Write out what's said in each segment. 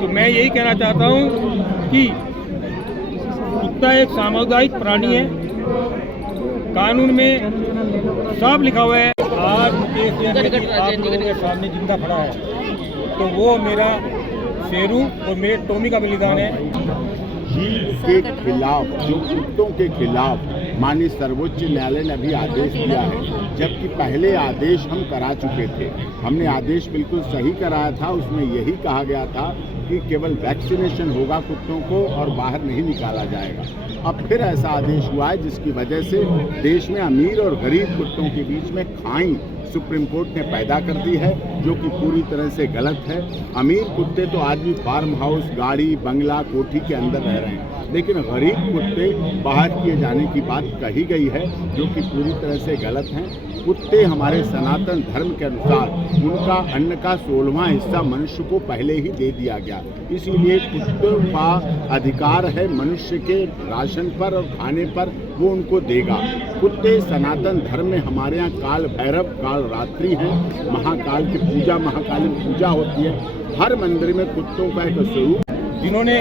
तो मैं यही कहना चाहता हूँ कि कुत्ता एक सामुदायिक प्राणी है, कानून में साफ लिखा हुआ है। आज मुकेश आप लोगों के सामने जिंदा खड़ा है तो वो मेरा शेरू और मेरे टॉमी का बलिदान है। के खिलाफ, जो कुत्तों के खिलाफ माननीय सर्वोच्च न्यायालय ने अभी आदेश दिया है, जबकि पहले आदेश हम करा चुके थे। हमने आदेश बिल्कुल सही कराया था, उसमें यही कहा गया था कि केवल वैक्सीनेशन होगा कुत्तों को और बाहर नहीं निकाला जाएगा। अब फिर ऐसा आदेश हुआ है जिसकी वजह से देश में अमीर और गरीब कुत्तों के बीच में खाई सुप्रीम कोर्ट ने पैदा कर दी है, जो कि पूरी तरह से गलत है। अमीर कुत्ते तो आज भी फार्म हाउस, गाड़ी, बंगला, कोठी के अंदर रह रहे हैं, लेकिन गरीब कुत्ते बाहर किए जाने की बात कही गई है, जो कि पूरी तरह से गलत है। कुत्ते हमारे सनातन धर्म के अनुसार उनका अन्न का 16वां हिस्सा मनुष्य को पहले ही दे दिया गया, इसीलिए कुत्तों का अधिकार है मनुष्य के राशन पर और खाने पर, वो उनको देगा। कुत्ते सनातन धर्म में हमारे यहाँ काल भैरव, काल रात्रि हैं, महाकाल की पूजा, महाकाली पूजा होती है। हर मंदिर में कुत्तों का एक स्वरूप, जिन्होंने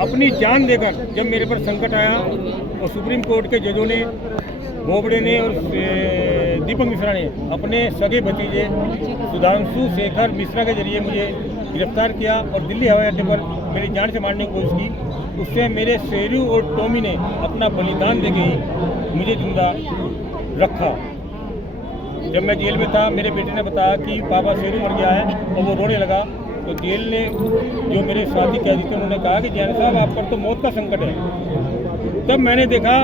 अपनी जान देकर जब मेरे पर संकट आया और सुप्रीम कोर्ट के जजों ने, बोबड़े ने और दीपक मिश्रा ने अपने सगे भतीजे सुधांशु शेखर मिश्रा के जरिए मुझे गिरफ्तार किया और दिल्ली हवाई अड्डे पर मेरी जान से मारने की कोशिश की, उससे मेरे शेरू और टॉमी ने अपना बलिदान देके ही मुझे जिंदा रखा। जब मैं जेल में था, मेरे बेटे ने बताया कि पापा शेरू मर गया है और वो रोने लगा, तो जेल ने जो मेरे साथी कैदी थे उन्होंने कहा कि जैन साहब आप पर तो मौत का संकट है। तब मैंने देखा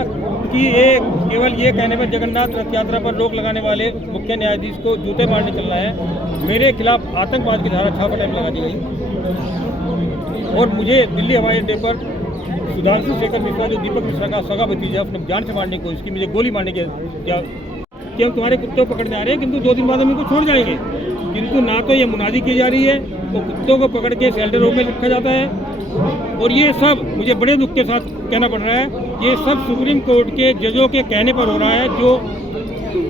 कि ये केवल ये कहने पर जगन्नाथ रथ यात्रा पर रोक लगाने वाले मुख्य न्यायाधीश को जूते मारने चल रहा है, मेरे खिलाफ आतंकवाद की धारा 6 टाइम लगा दी गई और मुझे दिल्ली हवाई अड्डे पर सुधांशु शेखर मिश्रा, जो दीपक मिश्रा का सगा भतीजा, अपने जान से मारने की कोशिश की, मुझे गोली मारने कि हम तुम्हारे कुत्तों को पकड़ने आ रहे हैं, किंतु 2 दिन बाद हम इनको छोड़ जाएंगे। किंतु ना तो ये मुनादी की जा रही है, तो कुत्तों को पकड़ के शेल्टर होम में रखा जाता है। और ये सब मुझे बड़े दुख के साथ कहना पड़ रहा है, ये सब सुप्रीम कोर्ट के जजों के कहने पर हो रहा है, जो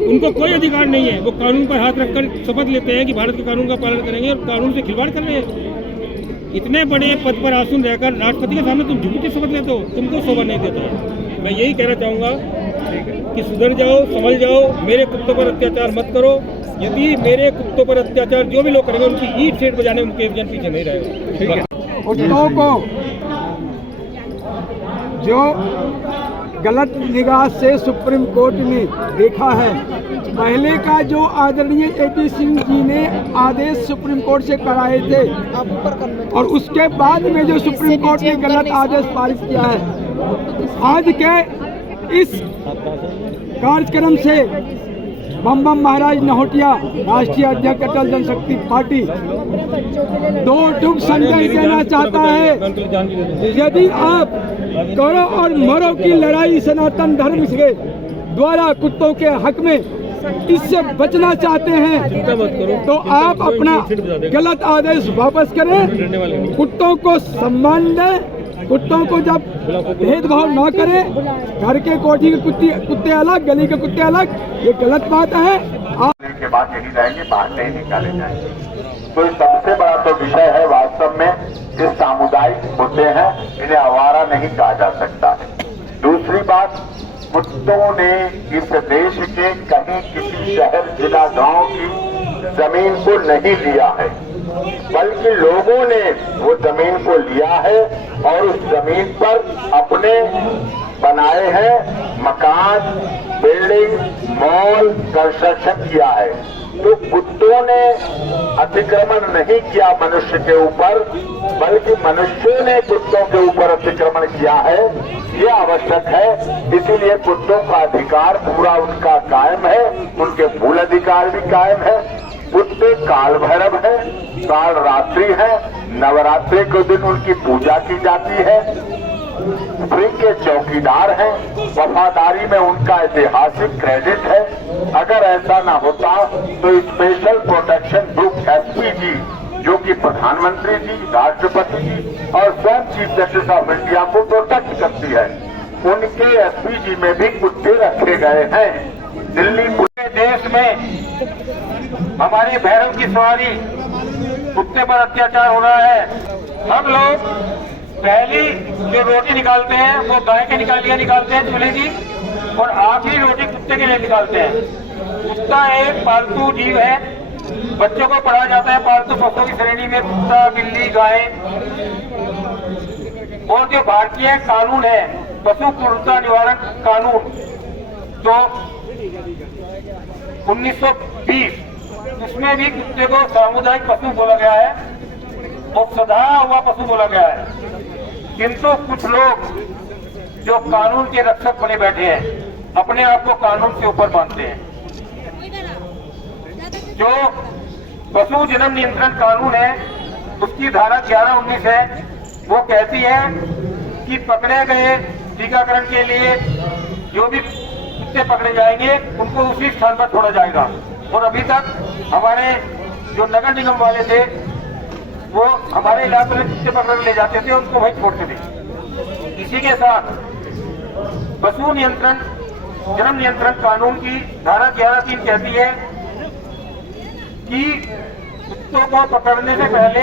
उनको कोई अधिकार नहीं है। वो कानून पर हाथ रखकर शपथ लेते हैं कि भारत के कानून का पालन करेंगे और कानून से खिलवाड़ कर रहे हैं। इतने बड़े पद पर आसून रहकर राष्ट्रपति के सामने तुम झूठी शपथ लेते हो, तुमको शोभा नहीं देता। मैं यही कहना चाहूँगा कि सुधर जाओ, संभल जाओ, मेरे कुत्तों पर अत्याचार मत करो। यदि मेरे कुत्तों पर अत्याचार जो भी लोग करेंगे उनकी ईट सेट बजाने में मुकेश जैन पीछे नहीं रहेगा। ठीक है। कुत्तों को जो गलत निगाह से सुप्रीम कोर्ट ने देखा है, पहले का जो आदरणीय AP सिंह जी ने आदेश सुप्रीम कोर्ट से कराए थे और उसके बाद में जो सुप्रीम कोर्ट ने गलत आदेश पारित किया है, आज के इस कार्यक्रम से बम बम महाराज नहोटिया, राष्ट्रीय अध्यक्ष अटल जनशक्ति पार्टी, 2 टूक संदेश देना चाहता है। यदि आप करो और मरो की लड़ाई सनातन धर्म के द्वारा कुत्तों के हक में इससे बचना चाहते हैं, तो आप अपना गलत आदेश वापस करें, कुत्तों को सम्मान दें, कुत्तों को जब भेदभाव ना करें, घर के कोठी के कुत्ते अलग, गली के कुत्ते अलग, ये गलत बात है। के बाद यही रहेंगे, बाहर नहीं निकाले जाएंगे। तो सबसे बड़ा तो विषय है वास्तव में, जो सामुदायिक मुद्दे हैं, इन्हें आवारा नहीं कहा जा सकता है। दूसरी बात, कुत्तों ने इस देश के कहीं किसी शहर, जिला, गांव की जमीन को नहीं लिया है, बल्कि लोगों ने वो जमीन को लिया है और उस जमीन पर अपने बनाए हैं मकान, बिल्डिंग, मॉल, कंस्ट्रक्शन किया है। तो कुत्तों ने अतिक्रमण नहीं किया मनुष्य के ऊपर, बल्कि मनुष्यों ने कुत्तों के ऊपर अतिक्रमण किया है। ये आवश्यक है, इसीलिए कुत्तों का अधिकार पूरा उनका कायम है, उनके मूल अधिकार भी कायम है। कुत्ते काल भैरव है, काल रात्रि है, नवरात्रि के दिन उनकी पूजा की जाती है, स्त्री के चौकीदार हैं, वफादारी में उनका ऐतिहासिक क्रेडिट है। अगर ऐसा ना होता तो स्पेशल प्रोटेक्शन ग्रुप SPG, जो कि प्रधानमंत्री जी, राष्ट्रपति जी और स्वयं चीफ जस्टिस ऑफ इंडिया को प्रोटेक्ट करती है, उनके SPG में भी कुत्ते रखे गए हैं। दिल्ली पूरे देश में हमारी भैरव की सवारी कुत्ते पर अत्याचार हो रहा है। हम लोग पहली जो रोटी निकालते हैं वो गाय के निकालते हैं चूल्हे की, और आखिरी रोटी कुत्ते के लिए निकालते हैं। कुत्ता एक पालतू जीव है, बच्चों को पढ़ाया जाता है पालतू पशुओं की श्रेणी में कुत्ता, बिल्ली, गाय। और जो भारतीय कानून है पशु क्रूरता निवारण कानून, तो 1920, उसमें भी कुत्ते को सामुदायिक पशु बोला गया है और सदा हुआ पशु बोला गया है। किंतु कुछ लोग जो कानून के रक्षक बने बैठे हैं, अपने आप को कानून से ऊपर मानते हैं। जो पशु जन्म नियंत्रण कानून है उसकी धारा 11-19 है, वो कहती है कि पकड़े गए टीकाकरण के लिए जो भी कुत्ते पकड़े जाएंगे उनको उसी स्थान पर छोड़ा जाएगा। और अभी तक हमारे जो नगर निगम वाले थे वो हमारे इलाके में कुत्ते पकड़ ले जाते थे, उनको वहीं छोड़ते थे। इसी के साथ पशु नियंत्रण जन्म नियंत्रण कानून की धारा 11(3) कहती है कि कुत्तों को पकड़ने से पहले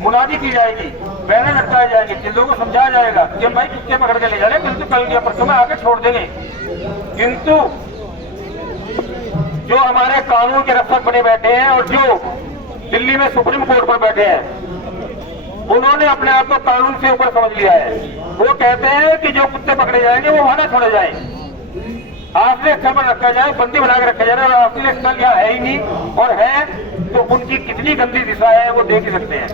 मुनादी की जाएगी, बैनर लटकाए जाएंगे, जिलों को समझाया जाएगा कि भाई कुत्ते पकड़ के ले जा रहे, किंतु कल या परसों में आके छोड़ देंगे। किंतु जो हमारे कानून के रक्षक बने बैठे हैं और जो दिल्ली में सुप्रीम कोर्ट पर बैठे हैं, उन्होंने अपने आप को कानून से ऊपर समझ लिया है। वो कहते हैं कि जो कुत्ते पकड़े जाएंगे वो वहां न छोड़े जाए, आश्रय स्थल पर रखा जाए, बंदी बना के रखा जाए। और आश्रय स्थल यहाँ है ही नहीं, और है तो उनकी कितनी गंदी दिशा है वो देख ही सकते हैं।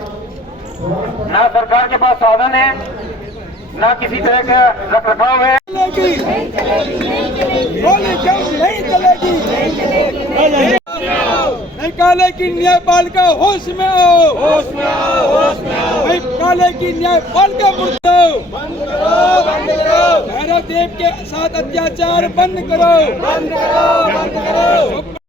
ना सरकार के पास साधन है, ना किसी तरह का रख रखाव है। निकाले की न्यायपालिका होश में आओ, होश में आओ, होश में आओ। निकाले की न्यायपालिका मुर्दा बंद करो, बंद करो। भैरव देव के साथ अत्याचार बंद करो, बंद करो, बंद करो।